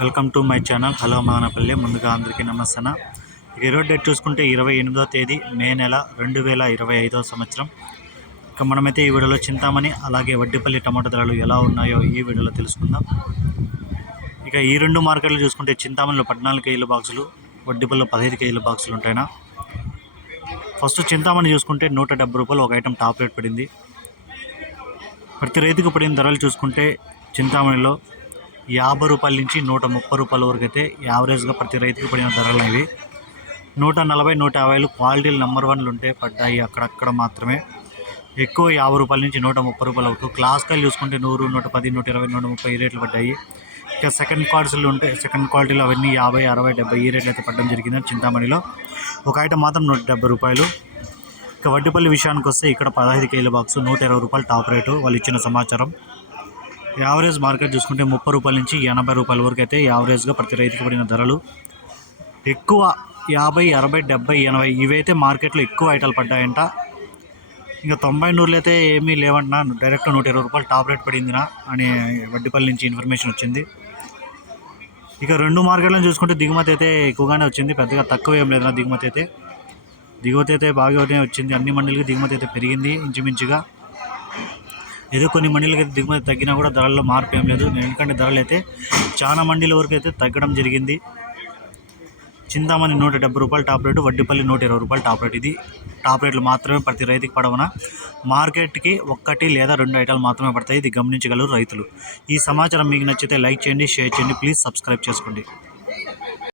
Welcome to my channel. Hello Manapalli. ముందుగా అందరికీ నమస్తన ఇక ఈరోజు డేట్ చూసుకుంటే ఇరవై ఎనిమిదో తేదీ మే నెల రెండు వేల ఇరవై ఐదో సంవత్సరం. ఇక మనమైతే ఈ వీడియోలో చింతామణి అలాగే వడ్డిపల్లి టమాటో ధరలు ఎలా ఉన్నాయో ఈ వీడియోలో తెలుసుకుందాం. ఇక ఈ రెండు మార్కెట్లు చూసుకుంటే చింతామణిలో పద్నాలుగు కేజీల బాక్సులు వడ్డీపల్లిలో పదహైదు కేజీల బాక్సులు ఉంటాయినా ఫస్ట్ చింతామణి చూసుకుంటే నూట డెబ్బై రూపాయలు ఒక ఐటెం టాప్ రేట్ పడింది. ప్రతి రైతుకు పడిన ధరలు చూసుకుంటే చింతామణిలో యాభై రూపాయల నుంచి నూట ముప్పై రూపాయల వరకు అయితే యావరేజ్గా ప్రతి రైతుకు పడిన ధరలు అనేవి. నూట నలభై నూట యాభైలు క్వాలిటీలు నెంబర్ వన్లు ఉంటే పడ్డాయి అక్కడక్కడ మాత్రమే. ఎక్కువ యాభై రూపాయల నుంచి నూట ముప్పై రూపాయల వరకు. క్లాస్ కాయలు చూసుకుంటే నూరు నూట పది నూట ఇరవై నూట ముప్పై ఈ రేట్లు పడ్డాయి. ఇక సెకండ్ క్వాలిటీలు ఉంటే సెకండ్ క్వాలిటీలో అవన్నీ యాభై అరవై డెబ్బై ఈ రేట్లు అయితే పడడం జరిగింది చింతామణిలో. ఒక ఐటమ్ మాత్రం నూట డెబ్బై రూపాయలు. ఇక వడ్డీపల్లి విషయానికి వస్తే ఇక్కడ పదహైదు కేజీల బాక్స్ నూట ఇరవై రూపాయలు టాప్ రేటు వాళ్ళు ఇచ్చిన సమాచారం. యావరేజ్ మార్కెట్ చూసుకుంటే ముప్పై రూపాయల నుంచి ఎనభై రూపాయల వరకు అయితే యావరేజ్గా ప్రతి రైతుకు పడిన ధరలు. ఎక్కువ యాభై అరవై డెబ్బై ఎనభై ఇవైతే మార్కెట్లో ఎక్కువ ఐటాలు పడ్డాయంట. ఇంకా తొంభై నూరులు అయితే ఏమీ లేవంటున్నా డైరెక్ట్ నూట ఇరవై రూపాయలు టాప్ రేట్ పడిందినా అని వడ్డిపల్లి నుంచి ఇన్ఫర్మేషన్ వచ్చింది. ఇక రెండు మార్కెట్లను చూసుకుంటే దిగుమతి అయితే ఎక్కువగానే వచ్చింది పెద్దగా తక్కువ ఏం లేదన్నా దిగుమతి అయితే. దిగుమతి అయితే బాగానే వచ్చింది అన్ని మండలికి దిగుమతి అయితే పెరిగింది ఇంచుమించుగా. ఏదో కొన్ని మండలికి అయితే దిగుమతి తగ్గినా కూడా ధరల్లో మార్పు ఏం లేదు. ఎందుకంటే ధరలు అయితే చాలా మండీల వరకు అయితే తగ్గడం జరిగింది. చింతామణి నూట డెబ్బై రూపాయలు టాప్ రేటు వడ్డీపల్లి నూట ఇరవై రూపాయలు టాప్ రేట్. ఇది టాప్ రేట్లు మాత్రమే ప్రతి రైతుకి పడవన. మార్కెట్కి ఒక్కటి లేదా రెండు ఐటాలు మాత్రమే పడతాయి. ఇది గమనించగలరు రైతులు. ఈ సమాచారం మీకు నచ్చితే లైక్ చేయండి షేర్ చేయండి. ప్లీజ్ సబ్స్క్రైబ్ చేసుకోండి.